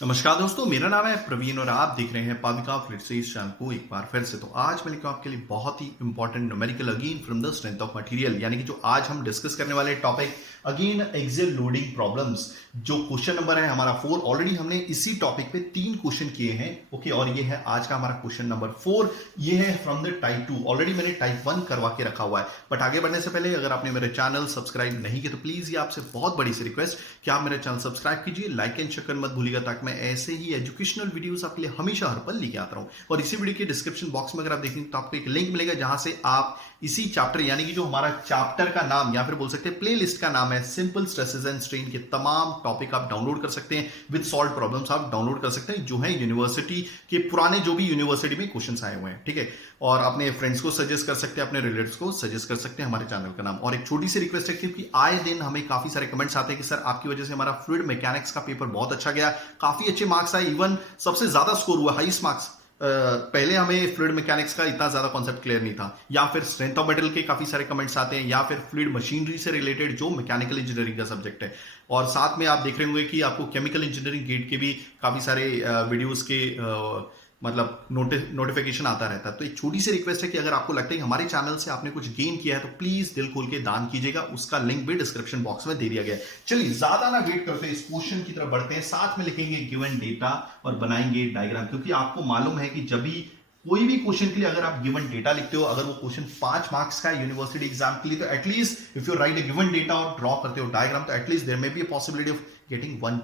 नमस्कार दोस्तों, मेरा नाम है प्रवीण और आप देख रहे हैं पाविका फ्लिट्स इस चैनल को एक बार फिर से। तो आज मैं लेकर आपके लिए बहुत ही important numerical again from the strength of material, यानी कि जो आज हम डिस्कस करने वाले topic again axial loading problems. जो क्वेश्चन नंबर है हमारा 4। ऑलरेडी हमने इसी टॉपिक पे 3 क्वेश्चन किए हैं। ओके, और ये है आज का हमारा क्वेश्चन नंबर 4। ये है फ्रॉम द टाइप 2। ऑलरेडी मैंने टाइप 1 करवा के रखा हुआ है। बट आगे बढ़ने से पहले अगर आपने मेरे चैनल सब्सक्राइब नहीं किया तो प्लीज ये आपसे बहुत बड़ी सी रिक्वेस्ट कि आप मेरे चैनल सब्सक्राइब कीजिए, लाइक एंड शेयर करना मत भूलिएगा, ताकि मैं ऐसे ही एजुकेशनल वीडियोस आपके लिए हमेशा हर पल लेके आता रहूं। और इसी वीडियो के डिस्क्रिप्शन बॉक्स में अगर आप देखेंगे तो आपको एक लिंक मिलेगा जहां से आप इसी चैप्टर, यानी कि जो हमारा चैप्टर का नाम या फिर बोल सकते हैं प्लेलिस्ट का नाम है सिंपल स्ट्रेसेस एंड स्ट्रेन, के तमाम टॉपिक आप डाउनलोड कर सकते हैं। विद सॉल्व प्रॉब्लम्स आप डाउनलोड कर सकते हैं, जो है यूनिवर्सिटी के पुराने जो भी यूनिवर्सिटी में क्वेश्चंस आए हुए हैं। ठीक है, और अपने फ्रेंड्स को सजेस्ट कर सकते हैं, अपने रिलेटिव्स को सजेस्ट कर सकते हैं हमारे चैनल का नाम। और एक छोटी सी रिक्वेस्ट है, क्योंकि आए दिन हमें काफी सारे कमेंट्स आते हैं कि सर आपकी वजह से हमारा फ्लूइड मैकेनिक्स का पेपर बहुत अच्छा गया, काफी अच्छे मार्क्स आए, इवन सबसे ज्यादा स्कोर हुआ, हाईएस्ट मार्क्स। पहले हमें फ्लूइड मैकेनिक्स का इतना ज्यादा कॉन्सेप्ट क्लियर नहीं था, या फिर स्ट्रेंथ ऑफ मेटल के काफी सारे कमेंट्स आते हैं, या फिर फ्लूइड मशीनरी से रिलेटेड जो मैकेनिकल इंजीनियरिंग का सब्जेक्ट है। और साथ में आप देख रहे होंगे कि आपको केमिकल इंजीनियरिंग गेट के भी काफी सारे वीडियोस के मतलब नोटिफिकेशन आता रहता है। तो एक छोटी सी रिक्वेस्ट है कि अगर आपको लगता है कि हमारे चैनल से आपने कुछ गेन किया है तो प्लीज दिल खोल के दान कीजिएगा, उसका लिंक भी डिस्क्रिप्शन बॉक्स में दे दिया गया है। चलिए ज्यादा ना वेट करते हैं, इस क्वेश्चन की तरफ बढ़ते हैं। साथ में लिखेंगे गिवन डेटा और बनाएंगे डायग्राम, क्योंकि आपको मालूम है कि जब भी कोई भी क्वेश्चन के लिए अगर आप गिवन डेटा लिखते हो, अगर वो क्वेश्चन 5 मार्क्स का है यूनिवर्सिटी एग्जाम के लिए, तो at least if you write a given data और ड्रॉ करते हो डायग्राम, तो at least there may be a possibility of getting 1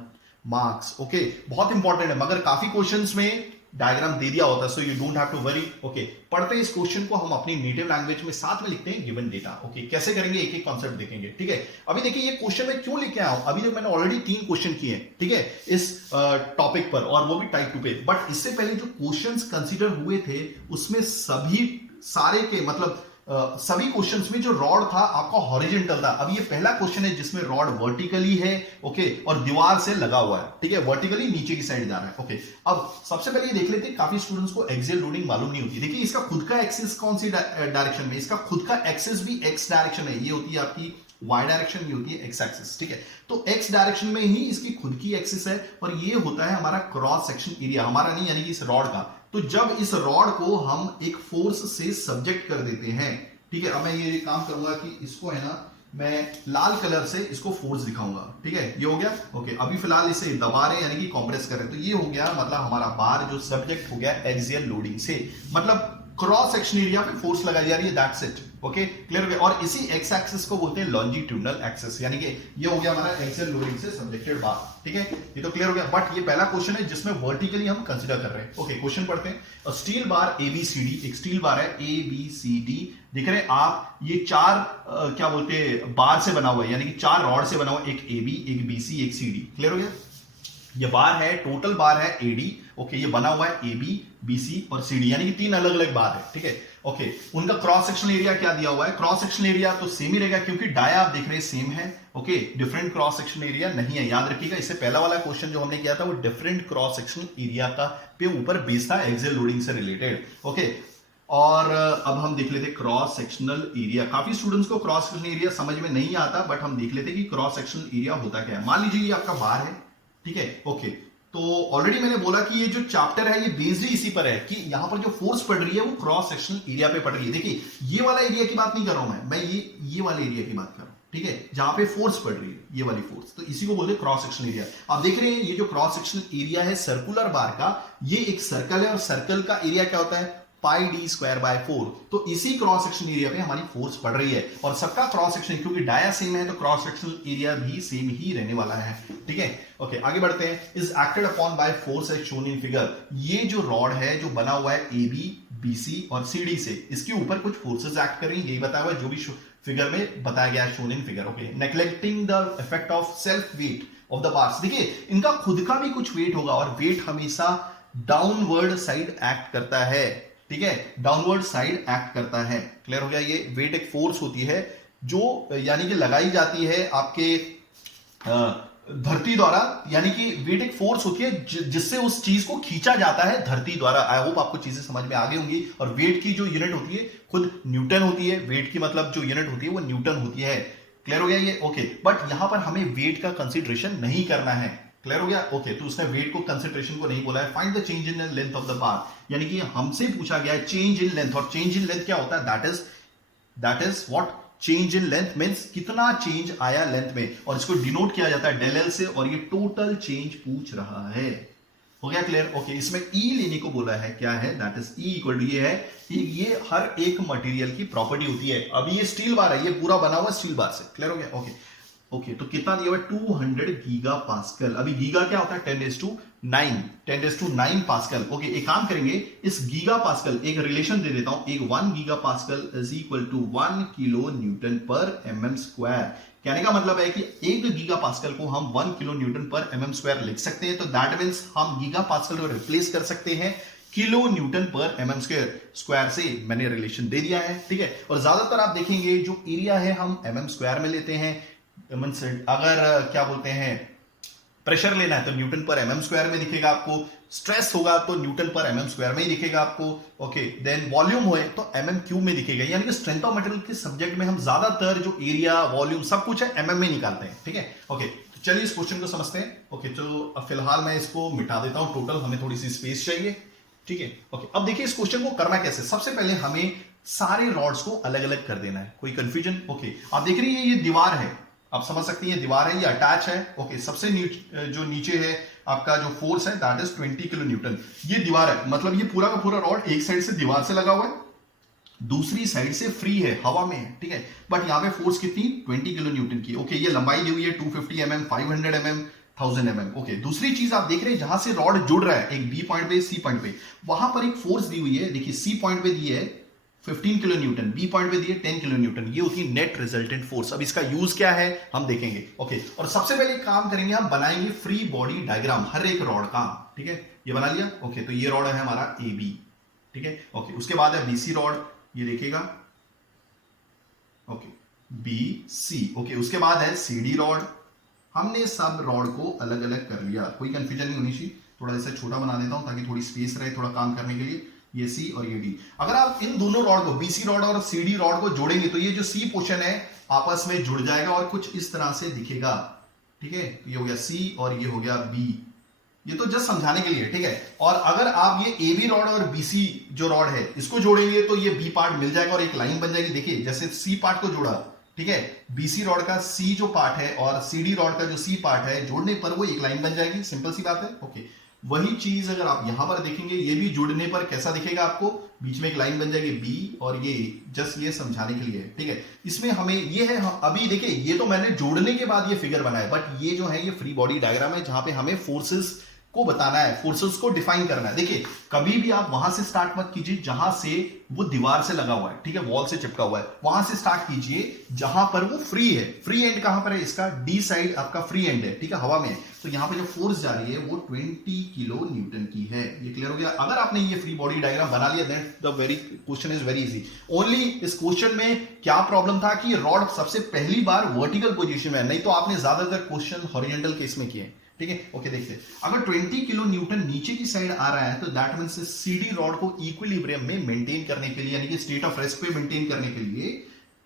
marks. Okay, बहुत इंपॉर्टेंट है, मगर काफी क्वेश्चंस में डायग्राम दे दिया होता है, so you don't have to worry. Okay, पढ़ते हैं इस क्वेश्चन को हम अपनी नेटिव लैंग्वेज में, साथ में लिखते हैं गिवन डेटा। ओके, कैसे करेंगे एक एक कॉन्सेप्ट देखेंगे। ठीक है, अभी देखिए ये क्वेश्चन मैं क्यों लेके आया हूं। अभी तक मैंने ऑलरेडी 3 क्वेश्चन किए हैं, ठीक है, इस टॉपिक पर, और वो भी टाइप 2 पे। बट इससे पहले जो क्वेश्चंस कंसीडर हुए थे उसमें सभी सारे के मतलब सभी क्वेश्चंस में जो रॉड था आपका हॉरिजॉन्टल था। अब ये पहला क्वेश्चन है जिसमें रॉड वर्टिकली है, ओके, और दीवार से लगा हुआ है। ठीक है, वर्टिकली नीचे की साइड जा रहा है। ओके, अब सबसे पहले ये देख लेते हैं, काफी स्टूडेंट्स को एक्सियल लोडिंग मालूम नहीं होती। देखिए इसका खुद का एक्सिस कौन सी डायरेक्शन में, इसका खुद का एक्सिस भी एक्स डायरेक्शन है। ये होती है आपकी वाई डायरेक्शन, ये होती है एक्स एक्सिस। ठीक है, तो एक्स डायरेक्शन में ही इसकी खुद की एक्सिस है, और ये होता है हमारा क्रॉस सेक्शन एरिया, हमारा नहीं यानी कि इस रॉड का। तो जब इस रॉड को हम एक फोर्स से सब्जेक्ट कर देते हैं, ठीक है, अब मैं ये काम करूंगा कि इसको है ना, मैं लाल कलर से इसको फोर्स दिखाऊंगा। ठीक है, ये हो गया। ओके, अभी फिलहाल इसे दबा रहे हैं यानी कि कंप्रेस कर रहे हैं, तो ये हो गया मतलब हमारा बार जो सब्जेक्ट हो गया एक्सियल लोडिंग से, मतलब क्रॉस सेक्शन एरिया पे फोर्स लगाई जा रही है, दैट्स इट। ओके, क्लियर हो गया। और इसी एक्स एक्सिस को बोलते हैं लॉन्जिट्यूडनल एक्सिस, यानी कि ये हो गया हमारा एक्सियल लोडिंग से सब्जेक्टेड बार। ठीक है, ये तो क्लियर हो गया। बट ये पहला क्वेश्चन है जिसमें वर्टिकली हम कंसीडर कर रहे हैं। ओके, क्वेश्चन पढ़ते हैं। स्टील बार ABCD, एक स्टील बार है ABCD, दिख रहे हैं आप, ये 4 क्या बोलते हैं बार से बना हुआ है, यानी कि 4 रॉड से बना हुआ है, एक AB, एक BC, एक CD। क्लियर हो गया। ये बार है, टोटल बार है AD। ओके, ये बना हुआ है AB, BC और CD, यानी कि 3 अलग अलग बार है। ठीक है, ओके, उनका क्रॉस सेक्शनल एरिया क्या दिया हुआ है, क्रॉस सेक्शनल एरिया तो सेम ही रहेगा, क्योंकि डाया आप देख रहे हैं सेम है। Okay, different cross sectional area नहीं है, याद रखिएगा। इससे पहला वाला क्वेश्चन जो हमने किया था वो डिफरेंट क्रॉस सेक्शनल एरिया का पे ऊपर बेस था, एक्सियल लोडिंग से रिलेटेड। ओके, और अब हम देख लेते क्रॉस सेक्शनल एरिया। काफी स्टूडेंट्स को क्रॉस सेक्शनल एरिया समझ में नहीं आता, बट हम देख लेते कि क्रॉस सेक्शनल एरिया होता क्या है। मान लीजिए ये आपका बार है, ठीक है। ओके, तो ऑलरेडी मैंने बोला कि ये जो चैप्टर है ये बेस्ड ही इसी पर है कि यहां पर जो फोर्स पड़ रही है वो क्रॉस सेक्शनल एरिया पे पड़ रही है। देखिए ये वाला एरिया की बात नहीं कर रहा हूं मैं ये वाले एरिया की बात कर रहा हूं, ठीक है, जहां पे फोर्स पड़ रही है, ये वाली फोर्स, तो इसी को बोलते हैं क्रॉस सेक्शनल एरिया। आप देख रहे हैं ये जो क्रॉस सेक्शनल एरिया है सर्कुलर बार का, ये एक सर्कल है, और सर्कल का एरिया क्या होता है πd²/4। तो इसी क्रॉस सेक्शन एरिया पे हमारी फोर्स पड़ रही है, और सबका क्रॉस सेक्शन, क्योंकि डाया सेम है तो क्रॉस सेक्शनल एरिया भी सेम ही रहने वाला है। ठीक है, ओके, आगे बढ़ते हैं। Is acted upon by force as shown in figure. ये जो रॉड है जो बना हुआ है AB, BC और CD से, इसके ऊपर कुछ फोर्सेस एक्ट कर रही है, यही बताया हुआ है जो भी फिगर में बताया गया है, shown in figure. Okay, neglecting the effect of self weight of the bars. देखिए इनका खुद का भी कुछ वेट होगा, और वेट हमेशा डाउनवर्ड साइड एक्ट करता है। ठीक है, डाउनवर्ड साइड एक्ट करता है। क्लियर हो गया। ये वेट एक फोर्स होती है जो यानी कि लगाई जाती है आपके धरती द्वारा, यानी कि वेट एक फोर्स होती है जिससे उस चीज को खींचा जाता है धरती द्वारा। आई होप आपको चीजें समझ में आ गई होंगी। और वेट की जो यूनिट होती है खुद न्यूटन होती है, वेट की मतलब जो यूनिट होती है वो न्यूटन होती है। क्लियर हो गया ये। ओके, बट यहां पर हमें वेट का कंसीडरेशन नहीं करना है। क्लियर हो गया? ओके, तो उसने वेट को कंसेंट्रेशन को नहीं बोला है। Find the change in length of the bar, यानी कि हमसे पूछा गया है चेंज इन लेंथ, और चेंज इन लेंथ क्या होता है? That is what change in length means कितना चेंज आया लेंथ में, और इसको डिनोट किया जाता है डेल एल से, और ये टोटल चेंज पूछ रहा है। हो गया क्लियर? ओके, इसमें ई लेने को बोला है, क्या है? That is E equal to ये है, ये हर एक मटेरियल की प्रॉपर्टी होती है। अभी ये स्टील बार है, ये पूरा बना हुआ स्टील बार से, क्लियर हो गया? ओके ओके, तो कितना दिया हुआ? 200 गीगा पास्कल। अभी गीगा क्या होता है? 10⁹ पास्कल। ओके, एक काम करेंगे, इस गीगा पास्कल एक रिलेशन दे देता हूं, एक 1 giga pascal is equal to 1 kilo newton per mm square. कहने का मतलब है कि 1 गीगा पास्कल को हम 1 kilo newton per mm square लिख सकते हैं, तो दैट मीन्स हम गीगा पास्कल को रिप्लेस कर सकते हैं kilo newton per mm square से। मैंने रिलेशन दे दिया है, ठीक है? और ज्यादातर आप देखेंगे जो एरिया है हम mm स्क्वायर में लेते हैं। अगर क्या बोलते हैं प्रेशर लेना है तो न्यूटन पर mm स्क्वायर में दिखेगा आपको, स्ट्रेस होगा तो न्यूटन पर mm स्क्वायर में ही दिखेगा आपको। ओके, देन वॉल्यूम होए तो mm क्यूब में दिखेगा। यानी कि स्ट्रेंथ ऑफ मटेरियल के सब्जेक्ट में हम ज्यादातर जो एरिया, वॉल्यूम सब कुछ है mm में निकालते हैं, ठीक है? ओके, तो चलिए इस क्वेश्चन को समझते हैं। ओके, तो अब फिलहाल मैं इसको मिटा देता हूं, टोटल हमें थोड़ी सी स्पेस चाहिए, ठीक है? ओके, अब देखिए इस क्वेश्चन को करना कैसे। सबसे पहले हमें सारे रॉड्स को अलग अलग कर देना है। कोई कंफ्यूजन? ओके, आप देख रही है ये दीवार है, आप समझ सकती हैं दीवार है, ये अटैच है। ओके, सबसे जो नीचे है आपका जो फोर्स है दैट इज 20 किलो न्यूटन। ये दीवार है, मतलब ये पूरा का पूरा रॉड एक साइड से दीवार से लगा हुआ है, दूसरी साइड से फ्री है, हवा में है, ठीक है? बट यहां पे फोर्स कितनी? 20 किलो न्यूटन की। ओके, ये लंबाई दी हुई है 250 mm, 500 mm, 1000 mm। ओके, दूसरी चीज आप देख रहे हैं जहां से रॉड जुड़ रहा है, एक बी पॉइंट पे, सी पॉइंट पे, वहां पर एक फोर्स दी हुई है। देखिए सी पॉइंट पे दी है 15 किलो न्यूटन, बी पॉइंट पे दिए 10 किलो न्यूटन। ये होती है नेट रिजल्टेंट फोर्स। अब इसका यूज क्या है हम देखेंगे। ओके, और सबसे पहले काम करेंगे, हम बनाएंगे फ्री बॉडी डायग्राम हर एक रॉड का, ठीक है? ये बना लिया। ओके, तो ये रॉड है हमारा ए बी, ठीक है? ओके, उसके बाद है बीसी रॉड, ये देखेगा, ओके, बी सी। ओके, उसके बाद है सीडी रॉड। हमने सब रॉड को अलग अलग कर लिया, कोई कंफ्यूजन नहीं होनी चाहिए। थोड़ा इसे छोटा बना देता हूं ताकि थोड़ी स्पेस रहे थोड़ा काम करने के लिए। ये सी और ये डी। अगर आप इन दोनों रॉड को, बीसी रॉड और सीडी रॉड को जोड़ेंगे तो ये जो सी पोर्शन है आपस में जुड़ जाएगा और कुछ इस तरह से दिखेगा, ठीक है? तो ये हो गया सी और ये हो गया बी। ये तो जस्ट समझाने के लिए, ठीक है? और अगर आप ये ए बी रॉड और बीसी जो रॉड है इसको जोड़ेंगे तो ये बी पार्ट मिल जाएगा और एक लाइन बन जाएगी। देखिए जैसे सी पार्ट को जोड़ा, ठीक है? बीसी रॉड का सी जो पार्ट है और सीडी रॉड का जो सी पार्ट है, जोड़ने पर वो एक लाइन बन जाएगी। सिंपल सी बात है। ओके, वही चीज अगर आप यहां पर देखेंगे, ये भी जुड़ने पर कैसा दिखेगा आपको? बीच में एक लाइन बन जाएगी बी, और ये जस्ट ये समझाने के लिए, ठीक है? इसमें हमें ये है, अभी देखिए ये तो मैंने जोड़ने के बाद ये फिगर बनाया, बट ये जो है ये फ्री बॉडी डायग्राम है जहां पे हमें फोर्सेस को बताना है, फोर्सेस को डिफाइन करना है। देखिए कभी भी आप वहां से स्टार्ट मत कीजिए जहां से वो दीवार से लगा हुआ है, ठीक है? वॉल से चिपका हुआ है, वहां से स्टार्ट कीजिए जहां पर वो फ्री है। फ्री एंड कहां पर है इसका? डी साइड आपका फ्री एंड है, ठीक है? हवा में। तो यहां पे जो फोर्स जा रही है वो 20 किलो न्यूटन की है। ये क्लियर हो गया? अगर आपने ये फ्री बॉडी डायग्राम बना लिया then the very question is very easy. Only इस क्वेश्चन में क्या प्रॉब्लम था कि रॉड सबसे पहली बार वर्टिकल पोजीशन में है, नहीं तो आपने ज्यादातर क्वेश्चन हॉरिजॉन्टल केस में किए, ठीक है? ओके, देखिए अगर 20 किलो न्यूटन नीचे की साइड आ रहा है तो दैट मींस सीडी रॉड को इक्विलिब्रियम में मेंटेन करने के लिए, यानी कि स्टेट ऑफ रेस्ट पे मेंटेन करने के लिए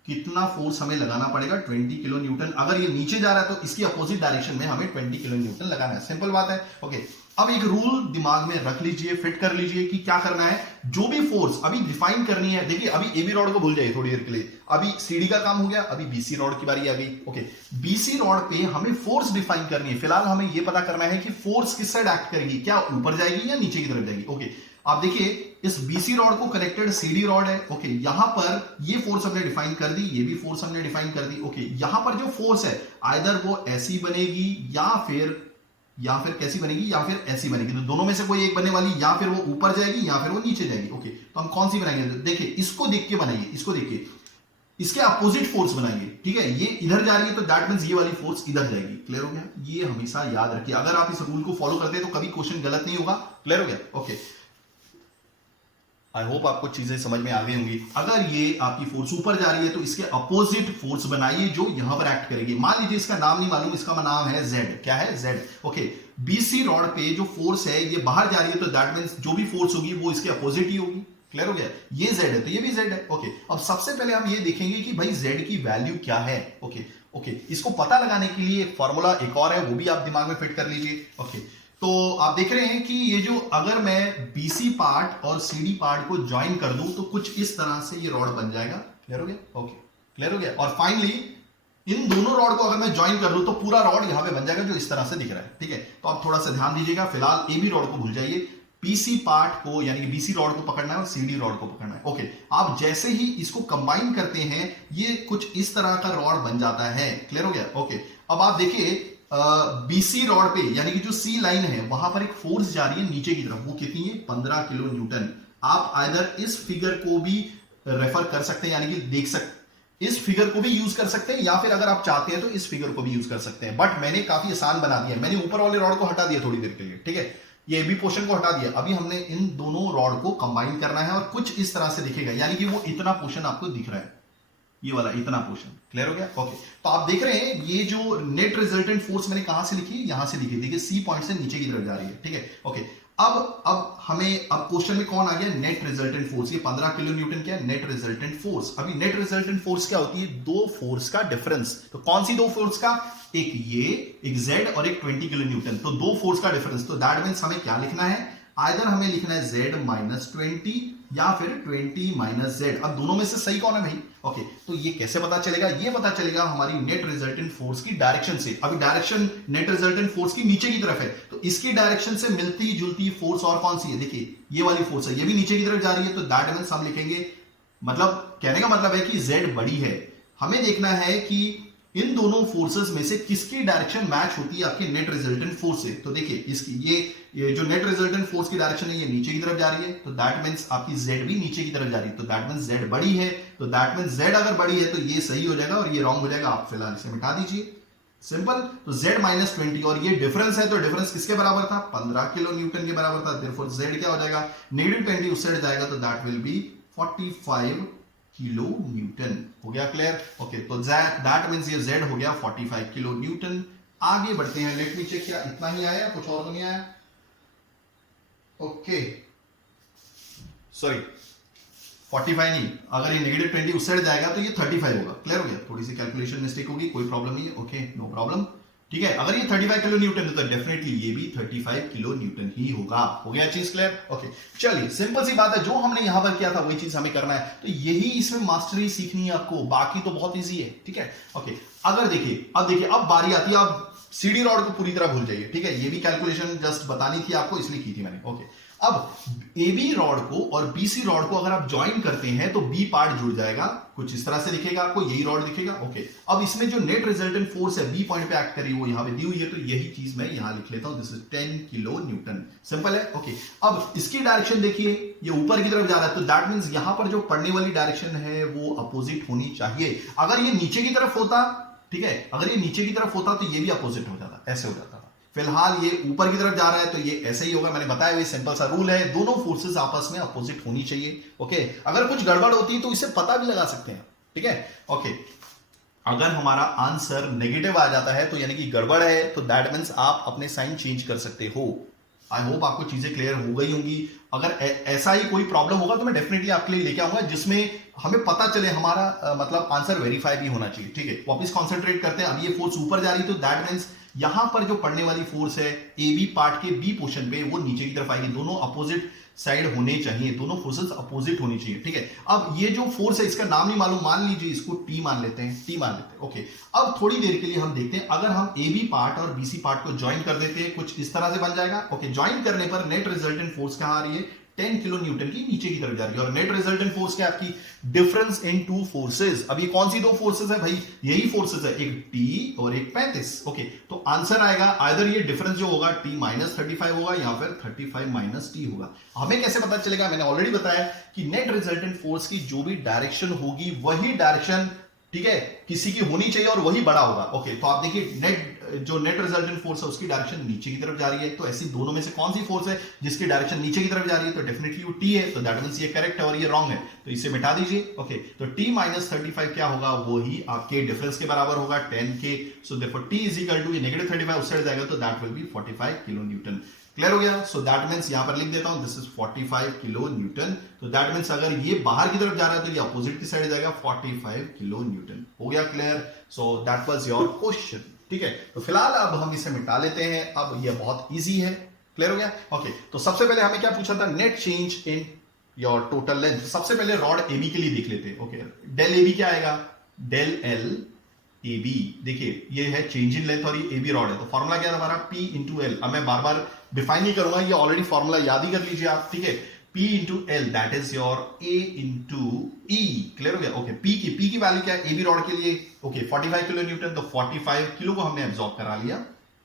कितना फोर्स हमें लगाना पड़ेगा? 20 किलो न्यूटन। अगर ये नीचे जा रहा है तो इसकी अपोजिट डायरेक्शन में हमें 20 किलो न्यूटन लगाना है। सिंपल बात है। ओके, अब एक रूल दिमाग में रख लीजिए, फिट कर लीजिए कि क्या करना है। जो भी फोर्स अभी डिफाइन करनी है, देखिए अभी एबी रॉड को भूल जाइए थोड़ी देर के लिए, अभी सीडी का काम हो गया, अभी बीसी रॉड की बारी आ गई। ओके, बीसी रॉड पे हमें फोर्स डिफाइन करनी है। फिलहाल हमें यह पता करना है कि फोर्स किस साइड एक्ट करेगी, क्या ऊपर जाएगी या नीचे की तरफ जाएगी। ओके, आप देखिए इस बीसी रॉड को कनेक्टेड सीडी रॉड है। ओके, यहां पर ये फोर्स हमने डिफाइन कर दी, ये भी फोर्स हमने डिफाइन कर दी। ओके, यहां पर जो फोर्स है आइदर वो ऐसी बनेगी या फिर कैसी बनेगी, या फिर ऐसी बनेगी। तो दोनों में से कोई एक बनने वाली, या फिर वो ऊपर जाएगी या फिर वो नीचे जाएगी। ओके, तो हम कौन सी बनाएंगे? देखिए इसको देख के बनाइए, इसको देखिए, इसके अपोजिट फोर्स बनाइए, ठीक है? ये इधर जा रही है तो दैट मींस ये वाली फोर्स इधर जाएगी। क्लियर हो गया? ये हमेशा याद रखिए, अगर आप इस रूल को फॉलो करते हैं तो कभी क्वेश्चन गलत नहीं होगा। क्लियर हो गया? ओके, आई होप आपको चीजें समझ में आ गई होंगी। अगर ये आपकी फोर्स ऊपर जा रही है तो इसके अपोजिट फोर्स बनाइए जो यहां पर एक्ट करेगी। मान लीजिए इसका नाम नहीं मालूम, इसका नाम है जेड। क्या है? जेड। ओके, बीसी रॉड पे जो फोर्स है ये बाहर जा रही है तो दैट मींस जो भी फोर्स होगी वो इसके अपोजिट ही होगी। क्लियर हो गया? ये जेड है तो ये भी जेड है। ओके, अब सबसे पहले हम ये देखेंगे कि भाई जेड की वैल्यू क्या है। ओके, ओके, इसको पता लगाने के लिए एक फॉर्मूला एक और है, वो भी आप दिमाग में फिट कर लीजिए। ओके, तो आप देख रहे हैं कि ये जो अगर मैं बीसी पार्ट और सीडी पार्ट को ज्वाइन कर दूं तो कुछ इस तरह से ये रॉड बन जाएगा। क्लियर हो गया? ओके, क्लियर हो गया। और फाइनली इन दोनों रॉड को अगर मैं ज्वाइन कर लूं तो पूरा रॉड यहां पे बन जाएगा जो इस तरह से दिख रहा है। ठीक है, तो आप थोड़ा सा ध्यान दीजिएगा। फिलहाल ए बी रॉड को भूल जाइए, पीसी पार्ट को यानी कि बीसी रॉड को पकड़ना है और सीडी रॉड को पकड़ना है। ओके, आप जैसे ही इसको कंबाइन करते हैं ये कुछ इस तरह का रॉड बन जाता है। क्लियर हो गया? ओके, अब आप देखिए बीसी रॉड पे यानी कि जो सी लाइन है वहां पर एक फोर्स जा रही है नीचे की तरफ, वो कितनी है? 15 किलो न्यूटन। आप आइदर इस फिगर को भी रेफर कर सकते हैं यानी कि देख सकते, इस फिगर को भी यूज कर सकते हैं, या फिर अगर आप चाहते हैं तो इस फिगर को भी यूज कर सकते हैं। बट मैंने काफी आसान बना दिया, मैंने ऊपर वाले रॉड को हटा दिया थोड़ी देर के लिए। ठीक है, ये भी पोर्शन को हटा दिया। अभी हमने इन दोनों रॉड को कंबाइन करना है और कुछ इस तरह से दिखेगा, यानी कि वो इतना पोर्शन आपको दिख रहा है, ये वाला इतना पोर्शन। क्लियर हो गया? ओके, तो आप देख रहे हैं ये जो नेट रिजल्टेंट फोर्स मैंने कहां से लिखी? यहां से लिखी। देखिए सी पॉइंट से नीचे की तरफ जा रही है। ठीक है, ओके, अब हमें अब क्वेश्चन में कौन आ गया? Net resultant force. ये 15 किलो न्यूटन क्या है? Net resultant force. अभी नेट रिजल्टेंट फोर्स क्या होती है? दो फोर्स का डिफरेंस। तो कौन सी दो फोर्स का? एक ये, एक जेड और एक 20 किलो न्यूटन। तो दो फोर्स का डिफरेंस। तो दैट मीन्स हमें क्या लिखना है? आइदर हमें लिखना है z माइनस 20 या फिर 20 माइनस जेड। अब दोनों में से सही कौन है भाई? ओके, तो ये कैसे पता चलेगा? ये पता चलेगा हमारी नेट रिजल्टेंट फोर्स की डायरेक्शन से। अभी डायरेक्शन नेट रिजल्टेंट फोर्स की नीचे की तरफ है, तो इसकी डायरेक्शन से मिलती जुलती फोर्स और कौन सी है? देखिए ये वाली फोर्स है, ये भी नीचे की तरफ जा रही है। तो दैट मीन्स हम लिखेंगे, मतलब कहने का मतलब है कि z बड़ी है। हमें देखना है कि इन दोनों फोर्सेस में से किसकी डायरेक्शन मैच होती है आपके नेट रिजल्टेंट फोर्स से। तो देखिए इसकी ये जो नेट रिजल्टेंट फोर्स की डायरेक्शन है ये नीचे की तरफ जा रही है, तो दैट मींस आपकी z भी नीचे की तरफ जा रही है। तो दैट मींस z बड़ी है, तो दैट मींस z अगर बड़ी है तो ये सही हो जाएगा और ये रॉन्ग हो जाएगा। आप फिलहाल इसे मिटा दीजिए, सिंपल। तो z माइनस 20 और ये डिफरेंस है, तो डिफरेंस किसके बराबर था? 15 किलो न्यूटन के बराबर था। देयरफॉर z क्या हो जाएगा? नेगेटिव 20 उस साइड जाएगा, तो that will be 45 kilo Newton. हो गया क्लियर? ओके, तो दैट मींस ये z हो गया 45 किलो न्यूटन। आगे बढ़ते हैं, लेट मी चेक, क्या इतना ही आया, कुछ और तो नहीं आया? ओके, सॉरी 45 नहीं, अगर ये नेगेटिव 20 उस साइड जाएगा तो ये 35 होगा। क्लियर हो गया? थोड़ी सी कैलकुलेशन मिस्टेक होगी, कोई प्रॉब्लम नहीं है। Okay, no problem. ठीक है, अगर ये 35 किलो न्यूटन है तो डेफिनेटली ये भी 35 किलो न्यूटन ही होगा। हो गया चीज क्लियर? ओके, चलिए सिंपल सी बात है, जो हमने यहां पर किया था वही चीज हमें करना है। तो यही इसमें मास्टरी सीखनी है आपको, बाकी तो बहुत इजी है। ठीक है, ओके, अगर देखिए अब बारी आती है, अब सीडी रॉड को पूरी तरह भूल जाइए। ठीक है, ये भी कैलकुलेशन जस्ट बतानी थी आपको, इसलिए की थी मैंने। ओके, अब AB रॉड को और BC रॉड को अगर आप ज्वाइन करते हैं तो B पार्ट जुड़ जाएगा, कुछ इस तरह से दिखेगा आपको, यही रॉड दिखेगा। ओके, अब इसमें जो नेट रिजल्टेंट फोर्स है B पॉइंट पे एक्ट करी वो यहां पे दी हुई है, तो यही चीज मैं यहां लिख लेता हूं, this is 10 kilo Newton. Simple है। ओके, अब इसकी डायरेक्शन देखिए, ये ऊपर की तरफ जा रहा है, तो दैट मींस यहां पर जो पड़ने वाली डायरेक्शन है वो अपोजिट होनी चाहिए। अगर ये नीचे की तरफ होता, ठीक है, अगर ये नीचे की तरफ होता तो ये भी अपोजिट हो जाता, ऐसे हो जाता। फिलहाल ये ऊपर की तरफ जा रहा है तो ये ऐसे ही होगा। मैंने बताया ये सिंपल सा रूल है, दोनों फोर्सेस आपस में अपोजिट होनी चाहिए। ओके, अगर कुछ गड़बड़ होती है तो इसे पता भी लगा सकते हैं। ठीक है, ओके, अगर हमारा आंसर नेगेटिव आ जाता है तो यानी कि गड़बड़ है, तो दैट मींस आप अपने साइन चेंज कर सकते हो। आई होप आपको चीजें क्लियर हो गई होंगी। अगर ऐसा ही कोई प्रॉब्लम होगा तो मैं डेफिनेटली आपके लिए लेके आऊंगा, जिसमें हमें पता चले हमारा मतलब आंसर वेरीफाई भी होना चाहिए। ठीक है, वापस कॉन्सेंट्रेट करते हैं। अब ये फोर्स ऊपर जा रही है तो दैट मींस यहां पर जो पड़ने वाली फोर्स है AB पार्ट के B पोर्शन पे वो नीचे की तरफ आएगी। दोनों अपोजिट साइड होने चाहिए, दोनों फोर्सेस अपोजिट होनी चाहिए। ठीक है, अब ये जो फोर्स है इसका नाम नहीं मालूम, मान लीजिए इसको T मान लेते हैं, T मान लेते हैं। ओके, अब थोड़ी देर के लिए हम देखते हैं, अगर हम AB पार्ट और BC पार्ट को ज्वाइन कर देते हैं कुछ इस तरह से बन जाएगा। ओके, ज्वाइन करने पर नेट रिजल्टेंट फोर्स कहां आ रही है? 10 किलो न्यूटन की नीचे की तरफ जा रही है। और नेट रिजल्टेंट फोर्स क्या आपकी? Difference in two forces. अब ये कौन सी दो फोर्सेस है भाई? यही फोर्सेस है, एक T और एक 35। ओके, तो आंसर आएगा आइदर ये डिफरेंस जो होगा T माइनस 35 होगा या फिर 35 माइनस T होगा। हमें कैसे पता चलेगा? मैंने ऑलरेडी बताया कि नेट रिजल्टेंट फोर्स की जो भी डायरेक्शन होगी वही डायरेक्शन, ठीक है, किसी की होनी चाहिए और वही बड़ा होगा। ओके, तो आप देखिए नेट जो नेट रिजल्टेंट फोर्स है उसकी डायरेक्शन नीचे की तरफ जा रही है, तो ऐसी दोनों में से कौन सी फोर्स है जिसकी डायरेक्शन नीचे की तरफ जा रही है? तो डेफिनेटली वो टी है, तो दैट मींस ये करेक्ट है और ये रॉन्ग है, तो इसे मिटा दीजिए। ओके, तो टी माइनस 35 क्या होगा? वो ही आपके डिफरेंस के बराबर होगा 10 के। So therefore T is equal to, ये नेगेटिव 35 उस साइड जाएगा तो that will be 45 kilo newton. Clear हो गया? सो दैट मींस यहां पर लिख देता हूं, दिस इज 45 किलो न्यूटन। तो दैट मींस अगर ये बाहर की तरफ जा रहा है तो ये अपोजिट की साइड जाएगा 45 किलो न्यूटन। हो गया clear? So that was your question. ठीक है, तो फिलहाल अब हम इसे मिटा लेते हैं, अब ये बहुत इजी है। क्लियर हो गया? ओके, तो सबसे पहले हमें क्या पूछा था? Net change in your total length. सबसे पहले रॉड एबी के लिए देख लेते हैं। ओके, डेल एबी क्या आएगा? Del L A B. देखिए ये है चेंज इन लेंथ और ये ए बी रॉड है, तो फॉर्मूला क्या है हमारा? P into L. अब मैं बार बार डिफाइन नहीं करूंगा, ये ऑलरेडी फॉर्मूला याद ही कर लीजिए आप। ठीक है, P into L that is your A into E। Clear हो गया? ओके, P की वैल्यू क्या है ए बी रॉड के लिए? ओके, 45 किलो न्यूटन, तो 45 किलो को हमने एब्जॉर्ब करा लिया।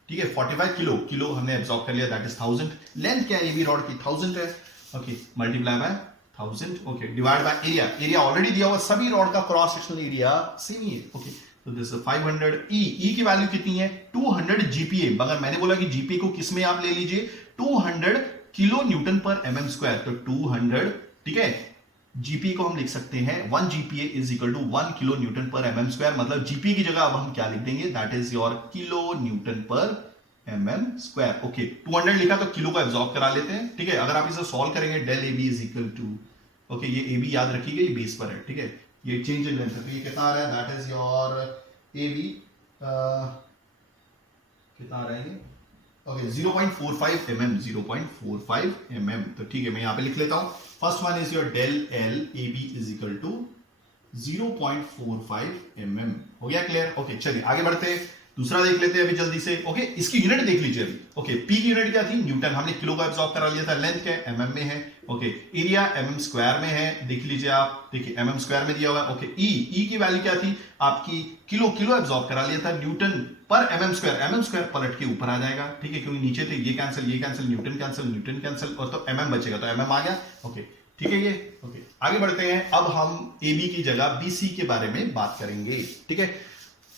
ठीक है, 45 किलो हमने एब्जॉर्ब कर लिया, दैट इज 1000। लेंथ क्या है ए बी रॉड की? 1000 है। Okay, multiply by 1000। Okay, divide by area. Area already दिया हुआ, सभी रॉड का क्रॉस सेक्शनल एरिया सेम ही है। ओके, तो दिस 500। ई की वैल्यू कितनी है? 200 जीपीए। अगर मैंने बोला कि जीपीए को किसमें आप ले लीजिए? 200 kilo newton per MM square, तो 200। ठीक है, जीपीए को हम लिख सकते हैं 1 GPA is equal to 1 kilo newton per MM square. मतलब जीपीए की जगह अब हम क्या लिख देंगे? That is your kilo newton per MM square. Okay, 200 लिखा तो किलो को एब्जॉर्ब करा लेते हैं। ठीक है, अगर आप इसे सॉल्व करेंगे, del A B is equal to, okay ये ए बी याद रखिएगा, ये बेस पर है। ठीक है, ये चेंज इन लेंथ है, तो ये कितना आ रहा है? That is your A B कितना आ रहा है ये? Okay, 0.45 mm, 0.45 mm। तो ठीक है, मैं यहां पे लिख लेता हूं। First one is your del L A B is equal to 0.45 mm। हो गया क्लियर? ओके, चलिए आगे बढ़ते हैं, दूसरा देख लेते हैं अभी जल्दी से। ओके, इसकी यूनिट देख लीजिए अभी। ओके, पी की यूनिट क्या थी? न्यूटन। हमने किलो का एब्जॉर्ब करा लिया था। लेंथ क्या है? एमएम में है। ओके, एरिया एमएम स्क्वायर में है, देख लीजिए आप। देखिए एमएम स्क्वायर में दिया हुआ है। ओके, ई की वैल्यू क्या थी आपकी? किलो एब्जॉर्ब करा लिया था। न्यूटन पर एमएम स्क्वायर पलट के ऊपर आ जाएगा। ठीक है, क्योंकि नीचे थे, ये कैंसिल, न्यूटन कैंसिल और तो एमएम बचेगा, तो एमएम आ गया। ओके, ठीक है ये। ओके, आगे बढ़ते हैं। अब हम ए बी की जगह बीसी के बारे में बात करेंगे। ठीक है,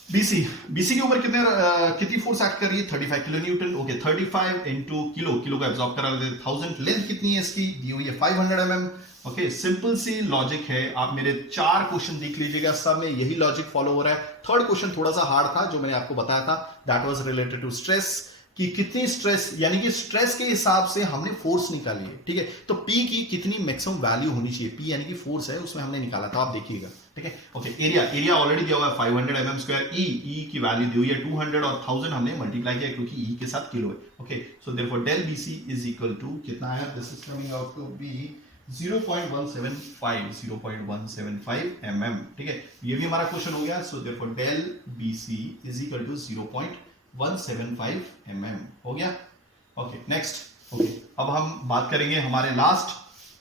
बीसी के ऊपर कितनी फोर्स एक्ट कर रही है? 35 kilo Newton. Okay, 35 into kilo को एब्जॉर्ब करा लेते हैं 1000। लेंथ कितनी है इसकी? दी हुई है 500 mm। ओके, सिंपल सी लॉजिक है। आप मेरे 4 क्वेश्चन देख लीजिएगा, सब में यही लॉजिक फॉलो हो रहा है। थर्ड क्वेश्चन थोड़ा सा हार्ड था, जो मैंने आपको बताया था, that was related to stress, कि कितनी स्ट्रेस, यानी कि स्ट्रेस के हिसाब से हमने फोर्स निकाली है। ठीक है, तो पी की कितनी मैक्सिमम वैल्यू होनी चाहिए? पी यानी कि फोर्स है, उसमें हमने निकाला था, आप देखिएगा। ठीक है, ओके, एरिया ऑलरेडी दिया हुआ है 500 mm स्क्वायर। ई की वैल्यू दी हुई है 200 और 1000 हमने मल्टीप्लाई किया क्योंकि ई के साथ किलो है। Okay, so therefore del BC is equal to कितना है? This is coming out to be 0.175 mm। ठीक है, ये भी हमारा क्वेश्चन हो गया। So therefore del BC is equal to 0.175 mm। हो गया? Okay, next. ओके, अब हम बात करेंगे हमारे लास्ट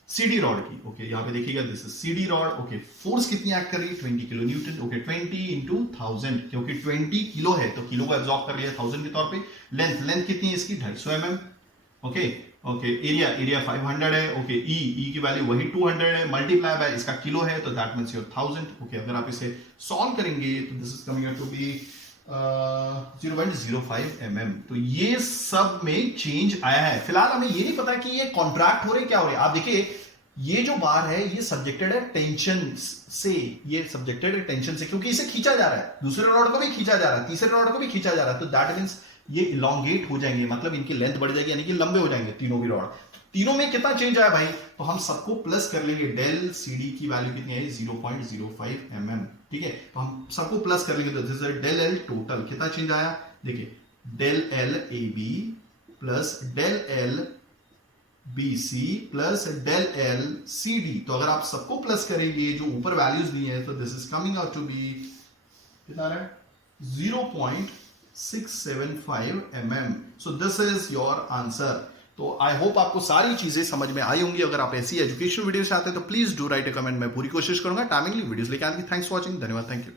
सीडी रॉड की। ओके, यहां पे देखिएगा, this is CD rod. Okay, force कितनी एक्ट कर रही है? 20 किलो न्यूटन। ओके, 20 इंटू 1000, क्योंकि 20 किलो है तो किलो को एब्जॉर्ब कर लिया 1000 के तौर पे। लेंथ कितनी है इसकी? 250 mm। ओके, एरिया 500 है। ओके, ई की वैल्यू वही 200 है, मल्टीप्लाई बाय इसका किलो है, तो दैट मींस योर 1000। ओके, अगर आप इसे सॉल्व करेंगे तो this is coming out to be 0.05 mm। तो ये सब में चेंज आया है। फिलहाल हमें ये नहीं पता कि ये कॉन्ट्रैक्ट हो रहे क्या हो रहे। आप देखिए, ये जो बार है ये सब्जेक्टेड है टेंशन से, क्योंकि इसे खींचा जा रहा है, दूसरे रॉड को भी खींचा जा रहा है, तीसरे रॉड को भी खींचा जा रहा है, तो दैट मींस ये इलोंगेट हो जाएंगे, मतलब इनकी लेंथ बढ़ जाएगी, यानी कि लंबे हो जाएंगे तीनों भी रॉड। तीनों में कितना चेंज आया भाई? तो हम सबको प्लस कर लेंगे। डेल सीडी की वैल्यू कितनी है? 0.05 mm। ठीक है, तो हम सबको प्लस कर लेंगे, तो this is del L total कितना चेंज आया? देखिए, del L A B plus del L B C plus del L C D. तो अगर आप सबको प्लस करेंगे, जो ऊपर वैल्यूज दी है, तो this is coming out to be कितना है? 0.675 mm। So this is your answer. तो आई होप आपको सारी चीजें समझ में आई होंगी। अगर आप ऐसी एजुकेशन वीडियोस चाहते हैं तो please do right A comment, मैं पूरी कोशिश करूंगा टाइमिंगली वीडियोस लेके आने की। थैंक्स फॉर वॉचिंग, धन्यवाद, थैंक यू।